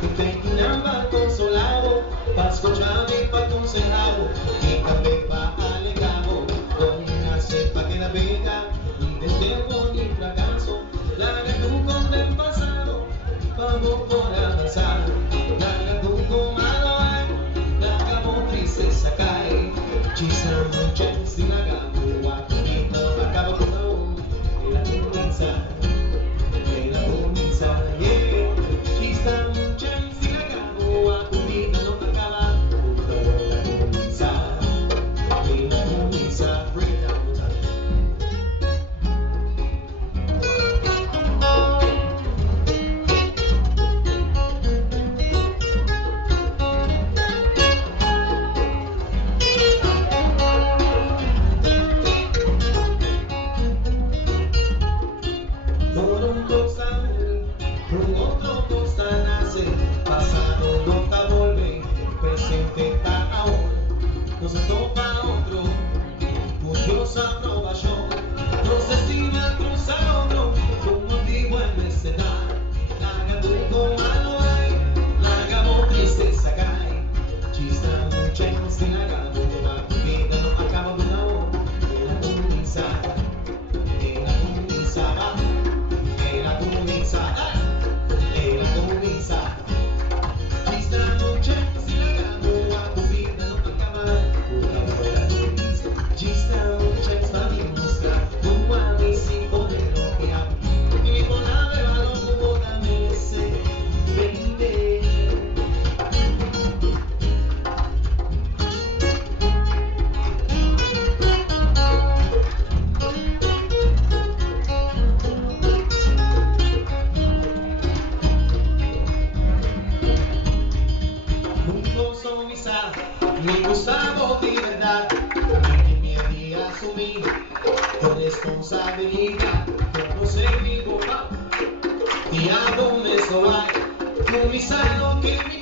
que t'inquinava consolavo, pascogiavi pa aconsejavo, y también pa alegavo, con una cepa que navega, ni del tiempo ni fracaso, larga tú con el pasado, vamos por avanzar, larga tú con malo hay, larga con tristeza cae, chisa mucha sinagamu, a tu vida acaba con la comienza, la comienza, yeah, chisa mucha sinagamu, a tu vida no acaba, la comienza, bring it down. Por un cosa muere, por otro cosa nace, pasado no está vuelve, presente está ahora, no se topa otro, curiosa aprobación, no se estima cruzar otro, un motivo en escenar, larga duro malo hay, larga voz tristeza cae, chista mucha encinagado, a tu vida no acaba de una hora, de la comienza, de la comienza, la comienza, la comienza, chista mucha encinagado, a tu vida no acaba, una hora comienza, chista mucha encinagado, como a mí sin poder lo que hago, y por la verdad no puedo darme ese, baby. Un consumizar, mi gustavo de verdad, y mi día asumí con responsabilidad, como se digo, y hago me soy, comisar lo que me